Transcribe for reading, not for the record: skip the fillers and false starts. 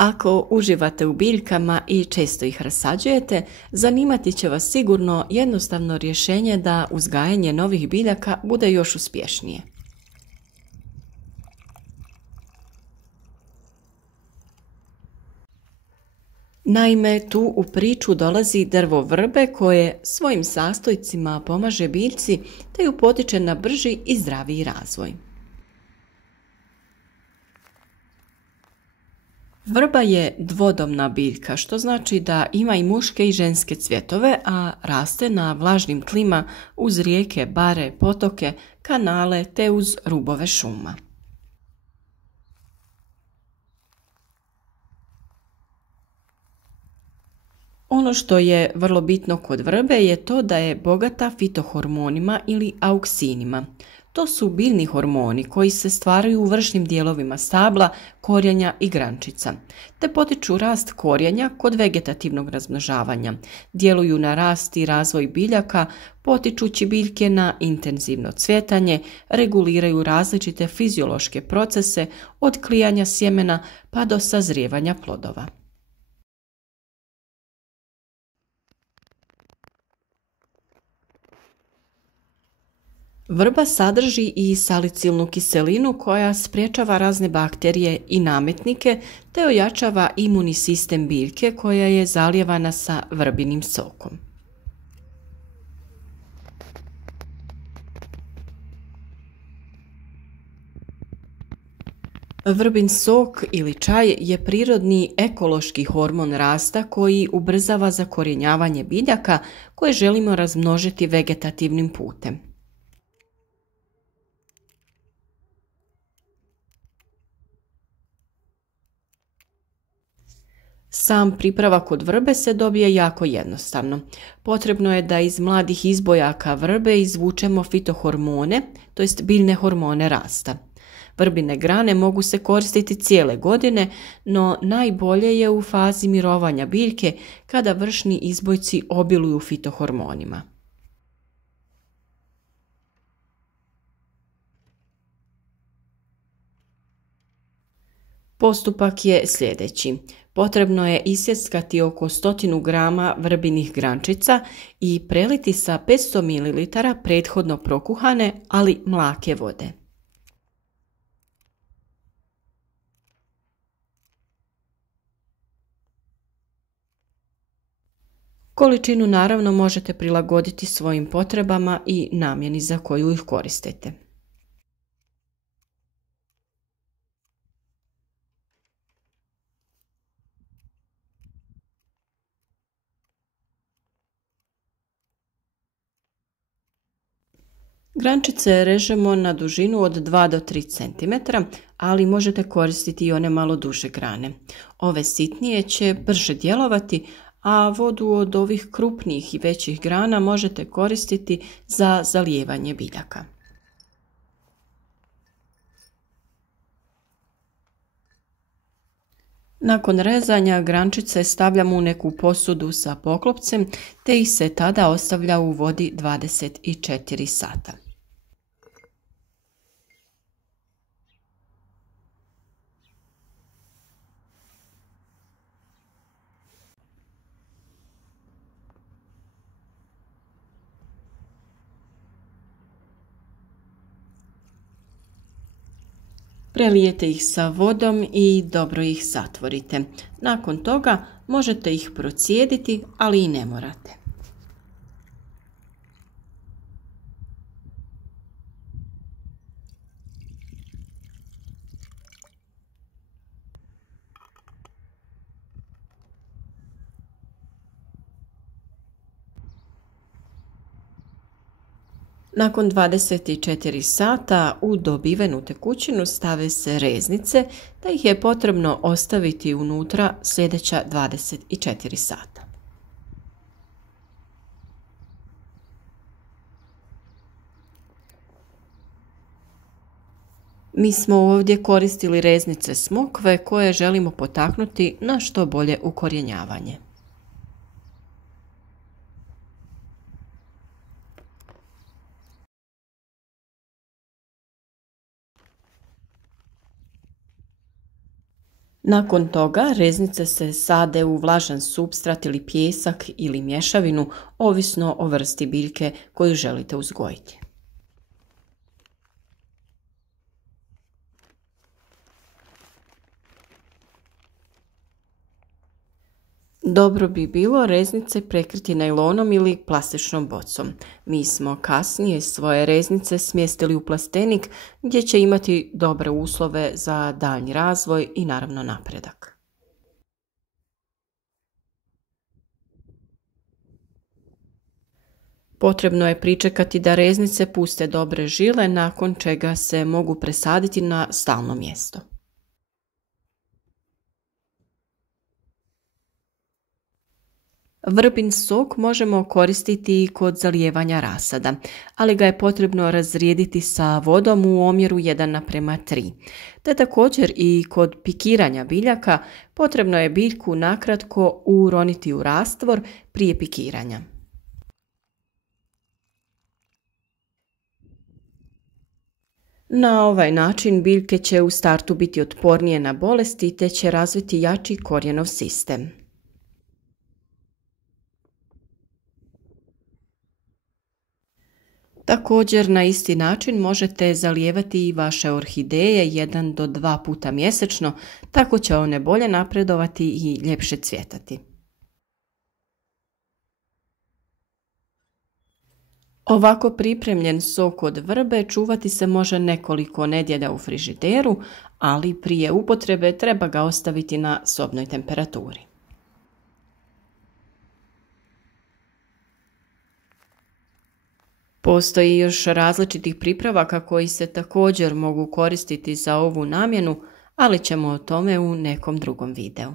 Ako uživate u biljkama i često ih rasađujete, zanimati će vas sigurno jednostavno rješenje da uzgajanje novih biljaka bude još uspješnije. Naime, tu u priču dolazi drvo vrbe koje svojim sastojcima pomaže biljci te ju potiče na brži i zdraviji razvoj. Vrba je dvodomna biljka, što znači da ima i muške i ženske cvjetove, a raste na vlažnim tlima uz rijeke, bare, potoke, kanale te uz rubove šuma. Ono što je vrlo bitno kod vrbe je to da je bogata fitohormonima ili auksinima. To su biljni hormoni koji se stvaraju u vršnim dijelovima stabla, korijenja i grančica, te potiču rast korijenja kod vegetativnog razmnožavanja, djeluju na rast i razvoj biljaka, potičući biljke na intenzivno cvjetanje, reguliraju različite fiziološke procese od klijanja sjemena pa do sazrijevanja plodova. Vrba sadrži i salicilnu kiselinu koja sprječava razne bakterije i nametnike te ojačava imunni sistem biljke koja je zalijevana sa vrbinim sokom. Vrbin sok ili čaj je prirodni ekološki hormon rasta koji ubrzava zakorjenjavanje biljaka koje želimo razmnožiti vegetativnim putem. Sam pripravak od vrbe se dobije jako jednostavno. Potrebno je da iz mladih izbojaka vrbe izvučemo fitohormone, to jest biljne hormone rasta. Vrbine grane mogu se koristiti cijele godine, no najbolje je u fazi mirovanja biljke kada vršni izbojci obiluju fitohormonima. Postupak je sljedeći. Potrebno je isjeckati oko 100 grama vrbinih grančica i preliti sa 500 ml prethodno prokuhane, ali mlake vode. Količinu naravno možete prilagoditi svojim potrebama i namjeni za koju ih koristite. Grančice režemo na dužinu od 2 do 3 cm, ali možete koristiti i one malo duže grane. Ove sitnije će brže djelovati, a vodu od ovih krupnijih i većih grana možete koristiti za zalijevanje biljaka. Nakon rezanja grančice stavljamo u neku posudu sa poklopcem te ih se tada ostavlja u vodi 24 sata. Prelijete ih sa vodom i dobro ih zatvorite. Nakon toga možete ih procijediti, ali i ne morate. Nakon 24 sata u dobivenu tekućinu stave se reznice, te ih je potrebno ostaviti unutra sljedeća 24 sata. Mi smo ovdje koristili reznice smokve koje želimo potaknuti na što bolje ukorjenjavanje. Nakon toga reznice se sade u vlažan supstrat ili pijesak ili mješavinu, ovisno o vrsti biljke koju želite uzgojiti. Dobro bi bilo reznice prekriti najlonom ili plastičnom bocom. Mi smo kasnije svoje reznice smjestili u plastenik gdje će imati dobre uslove za daljnji razvoj i naravno napredak. Potrebno je pričekati da reznice puste dobre žile, nakon čega se mogu presaditi na stalno mjesto. Vrbin sok možemo koristiti i kod zalijevanja rasada, ali ga je potrebno razrijediti sa vodom u omjeru 1:3. Te također i kod pikiranja biljaka potrebno je biljku nakratko uroniti u rastvor prije pikiranja. Na ovaj način biljke će u startu biti otpornije na bolesti te će razviti jači korijenov sistem. Također na isti način možete zalijevati i vaše orhideje 1 do 2 puta mjesečno, tako će one bolje napredovati i ljepše cvjetati. Ovako pripremljen sok od vrbe čuvati se može nekoliko nedjelja u frižideru, ali prije upotrebe treba ga ostaviti na sobnoj temperaturi. Postoji još različitih pripravaka koji se također mogu koristiti za ovu namjenu, ali ćemo o tome u nekom drugom videu.